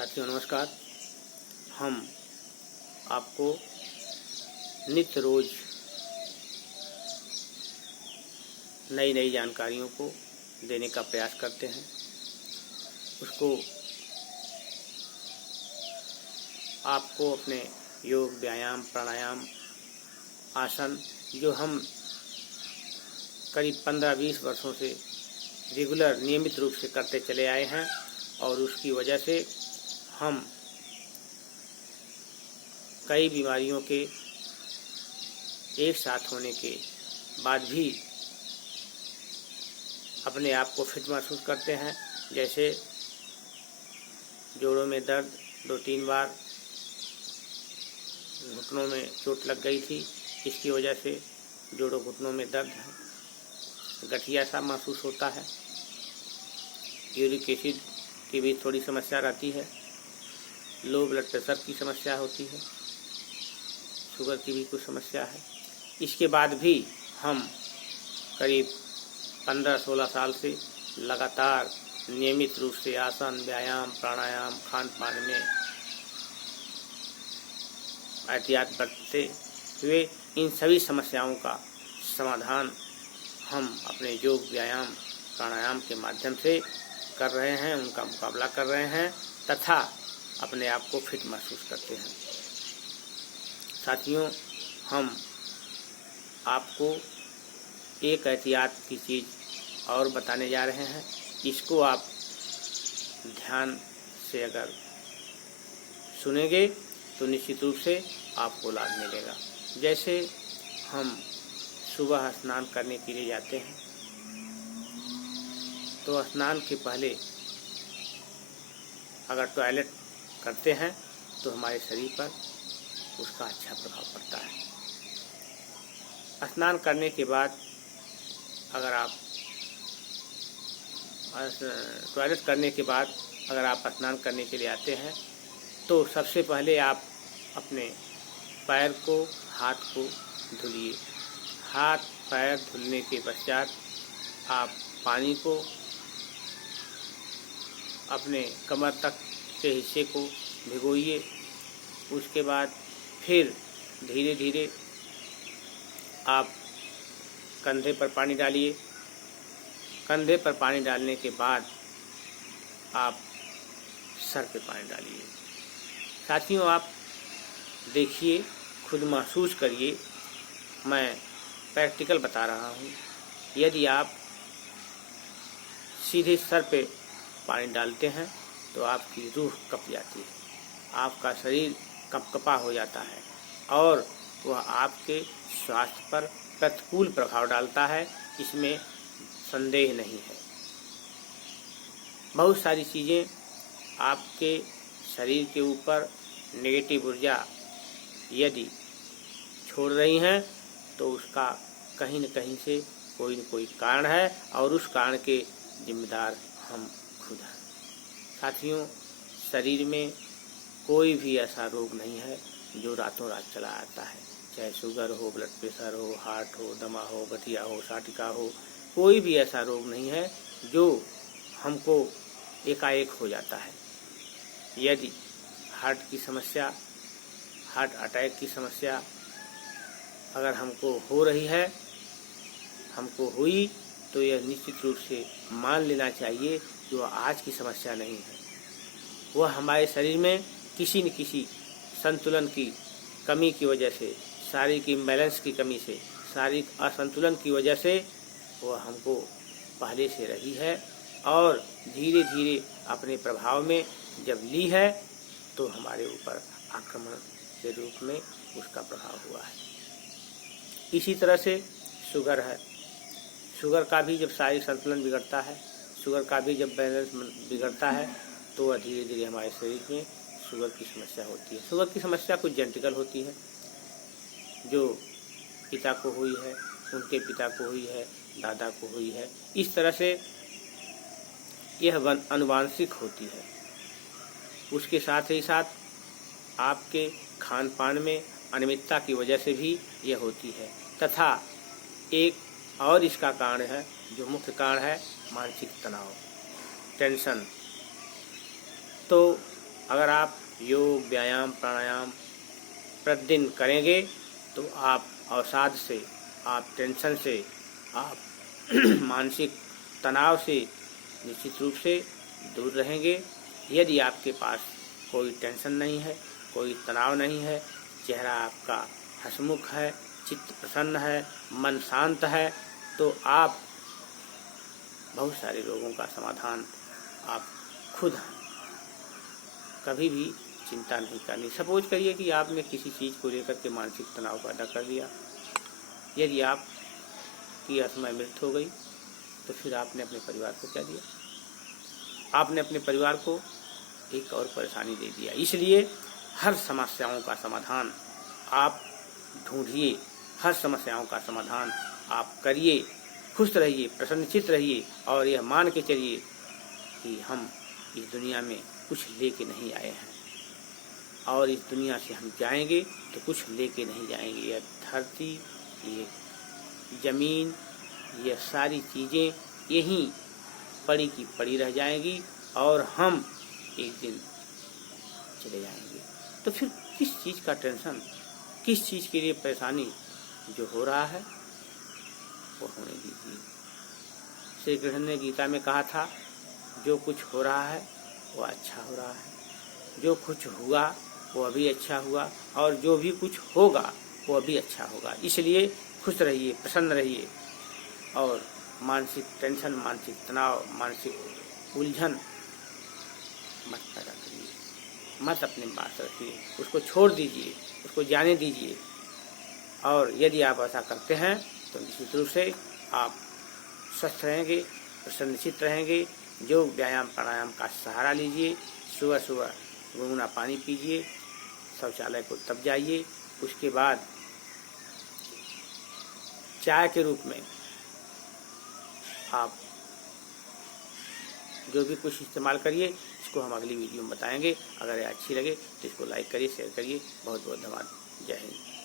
साथियों नमस्कार। हम आपको नित्य रोज नई नई जानकारियों को देने का प्रयास करते हैं। उसको आपको अपने योग, व्यायाम, प्राणायाम, आसन जो हम करीब 15-20 वर्षों से रेगुलर नियमित रूप से करते चले आए हैं और उसकी वजह से हम कई बीमारियों के एक साथ होने के बाद भी अपने आप को फिट महसूस करते हैं। जैसे जोड़ों में दर्द 2-3 बार, घुटनों में चोट लग गई थी, इसकी वजह से जोड़ों घुटनों में दर्द है, गठिया सा महसूस होता है। यूरिक एसिड की भी थोड़ी समस्या रहती है, लो ब्लड प्रेशर की समस्या होती है, शुगर की भी कुछ समस्या है। इसके बाद भी हम करीब 15-16 साल से लगातार नियमित रूप से आसन, व्यायाम, प्राणायाम, खान पान में एहतियात बरतते हुए इन सभी समस्याओं का समाधान हम अपने योग, व्यायाम, प्राणायाम के माध्यम से कर रहे हैं, उनका मुकाबला कर रहे हैं तथा अपने आप को फिट महसूस करते हैं। साथियों, हम आपको एक एहतियात की चीज़ और बताने जा रहे हैं। इसको आप ध्यान से अगर सुनेंगे तो निश्चित रूप से आपको लाभ मिलेगा। जैसे हम सुबह स्नान करने के लिए जाते हैं तो स्नान के पहले अगर टॉयलेट करते हैं तो हमारे शरीर पर उसका अच्छा प्रभाव पड़ता है। स्नान करने के बाद अगर आप टॉयलेट करने के बाद अगर आप स्नान करने के लिए आते हैं तो सबसे पहले आप अपने पैर को, हाथ को धुलिए। हाथ पैर धुलने के पश्चात आप पानी को अपने कमर तक के हिस्से को भिगोइए। उसके बाद फिर धीरे धीरे आप कंधे पर पानी डालिए। कंधे पर पानी डालने के बाद आप सर पे पानी डालिए। साथियों, आप देखिए, खुद महसूस करिए, मैं प्रैक्टिकल बता रहा हूँ। यदि आप सीधे सर पे पानी डालते हैं तो आपकी रूह कँप जाती है, आपका शरीर कँपकपा हो जाता है और वह आपके स्वास्थ्य पर प्रतिकूल प्रभाव डालता है, इसमें संदेह नहीं है। बहुत सारी चीज़ें आपके शरीर के ऊपर नेगेटिव ऊर्जा यदि छोड़ रही हैं तो उसका कहीं न कहीं से कोई न कोई कारण है और उस कारण के जिम्मेदार हम खुद हैं। साथियों, शरीर में कोई भी ऐसा रोग नहीं है जो रातों रात चला आता है। चाहे शुगर हो, ब्लड प्रेशर हो, हार्ट हो, दमा हो, गठिया हो, साटिका हो, कोई भी ऐसा रोग नहीं है जो हमको एकाएक हो जाता है। यदि हार्ट की समस्या, हार्ट अटैक की समस्या अगर हमको हो रही है, हमको हुई, तो यह निश्चित रूप से मान लेना चाहिए कि वह आज की समस्या नहीं है। वह हमारे शरीर में किसी न किसी संतुलन की कमी की वजह से, शारीरिक इम्बैलेंस की कमी से, शारीरिक असंतुलन की वजह से वह हमको पहले से रही है और धीरे धीरे अपने प्रभाव में जब ली है तो हमारे ऊपर आक्रमण के रूप में उसका प्रभाव हुआ है। इसी तरह से शुगर है। शुगर का भी जब शारीरिक संतुलन बिगड़ता है, शुगर का भी जब बैलेंस बिगड़ता है तो वह धीरे धीरे हमारे शरीर में शुगर की समस्या होती है। शुगर की समस्या कुछ जेनेटिकल होती है, जो पिता को हुई है, उनके पिता को हुई है, दादा को हुई है। इस तरह से यह आनुवांशिक होती है। उसके साथ ही साथ आपके खान पान में अनियमितता की वजह से भी यह होती है तथा एक और इसका कारण है, जो मुख्य कारण है, मानसिक तनाव, टेंशन। तो अगर आप योग, व्यायाम, प्राणायाम प्रतिदिन करेंगे तो आप अवसाद से, आप टेंशन से, आप मानसिक तनाव से निश्चित रूप से दूर रहेंगे। यदि आपके पास कोई टेंशन नहीं है, कोई तनाव नहीं है, चेहरा आपका हंसमुख है, चित्त प्रसन्न है, मन शांत है, तो आप बहुत सारे रोगों का समाधान आप खुद हैं। कभी भी चिंता नहीं करनी। सपोज करिए कि आपने किसी चीज़ को लेकर के मानसिक तनाव पैदा कर दिया। यदि आप की असमय मृत्यु हो गई तो फिर आपने अपने परिवार को क्या दिया? आपने अपने परिवार को एक और परेशानी दे दिया। इसलिए हर समस्याओं का समाधान आप ढूंढिए, हर समस्याओं का समाधान आप करिए, खुश रहिए, प्रसन्नचित्त रहिए और यह मान के चलिए कि हम इस दुनिया में कुछ लेके नहीं आए हैं और इस दुनिया से हम जाएंगे तो कुछ लेके नहीं जाएंगे। यह धरती, ये जमीन, ये सारी चीज़ें यहीं पड़ी की पड़ी रह जाएंगी और हम एक दिन चले जाएंगे। तो फिर किस चीज़ का टेंशन, किस चीज़ के लिए परेशानी? जो हो रहा है वो होने दीजिए। श्री कृष्ण ने गीता में कहा था, जो कुछ हो रहा है वो अच्छा हो रहा है, जो कुछ हुआ वो अभी अच्छा हुआ और जो भी कुछ होगा वो अभी अच्छा होगा। इसलिए खुश रहिए, प्रसन्न रहिए और मानसिक टेंशन, मानसिक तनाव, मानसिक उलझन मत पैदा करिए, मत अपने पास रखिए, उसको छोड़ दीजिए, उसको जाने दीजिए। और यदि आप ऐसा करते हैं तो निश्चित रूप से आप स्वस्थ रहेंगे, प्रसन्नचित्त रहेंगे। योग, व्यायाम, प्राणायाम का सहारा लीजिए। सुबह सुबह गुनगुना पानी पीजिए, शौचालय को तब जाइए, उसके बाद चाय के रूप में आप जो भी कुछ इस्तेमाल करिए। इसको हम अगली वीडियो में बताएंगे। अगर ये अच्छी लगे तो इसको लाइक करिए, शेयर करिए। बहुत बहुत धन्यवाद। जय हिंद।